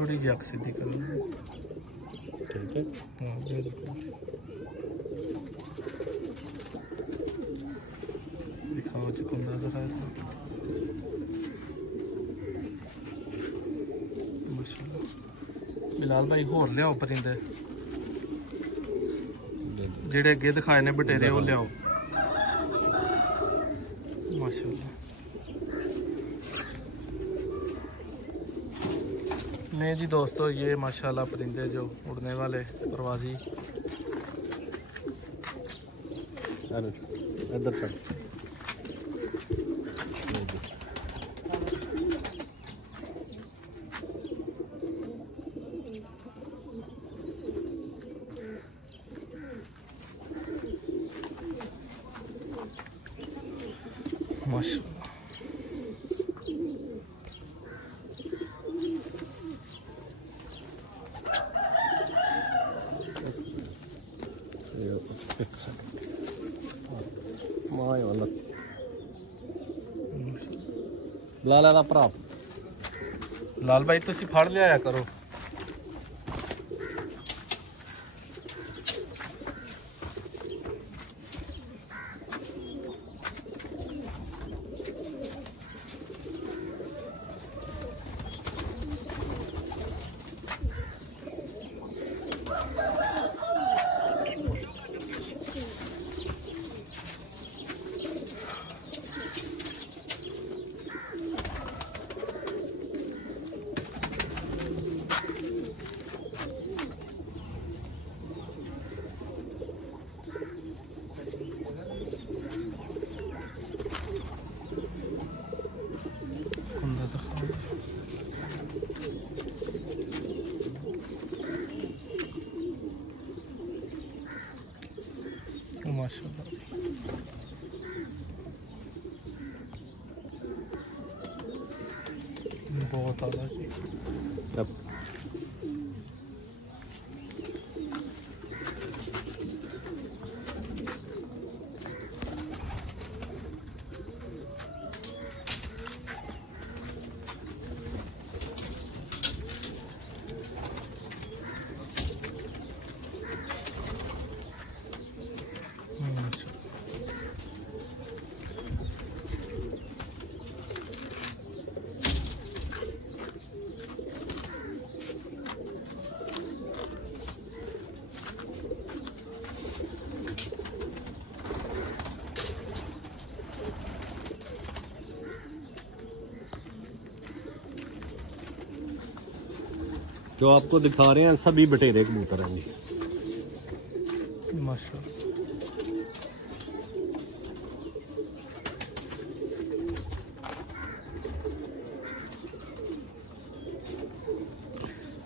थोड़ी जी आँख सीधी करो। ठीक है। हाँ बिल्कुल। दिखाओ जी कुंदा दिखाओ। माशाल्लाह। बिलाल भाई होर लियाओ परिंदे जेड़े अगे दिखाए ने बटेरे वो लियाओ। माशाल्लाह। नहीं जी दोस्तों, ये माशाल्लाह परिंदे जो उड़ने वाले परवाजी। इधर तक माशाल्लाह। माय वाला लाला दा भरा। लाल भाई तुसी फड़ लिया करो। माशाल्लाह। बहुत आला जी। जो आपको दिखा रहे हैं सभी बटेरे कबूतर हैं। माशाल्लाह।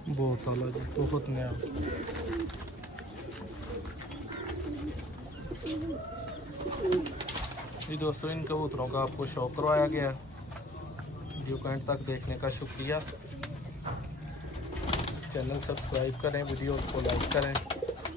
बहुत आला जी, बहुत नया। जी दोस्तों, इन कबूतरों का आपको शौक करवाया गया। वीडियो को एंड तक देखने का शुक्रिया। चैनल सब्सक्राइब करें, वीडियो को लाइक करें।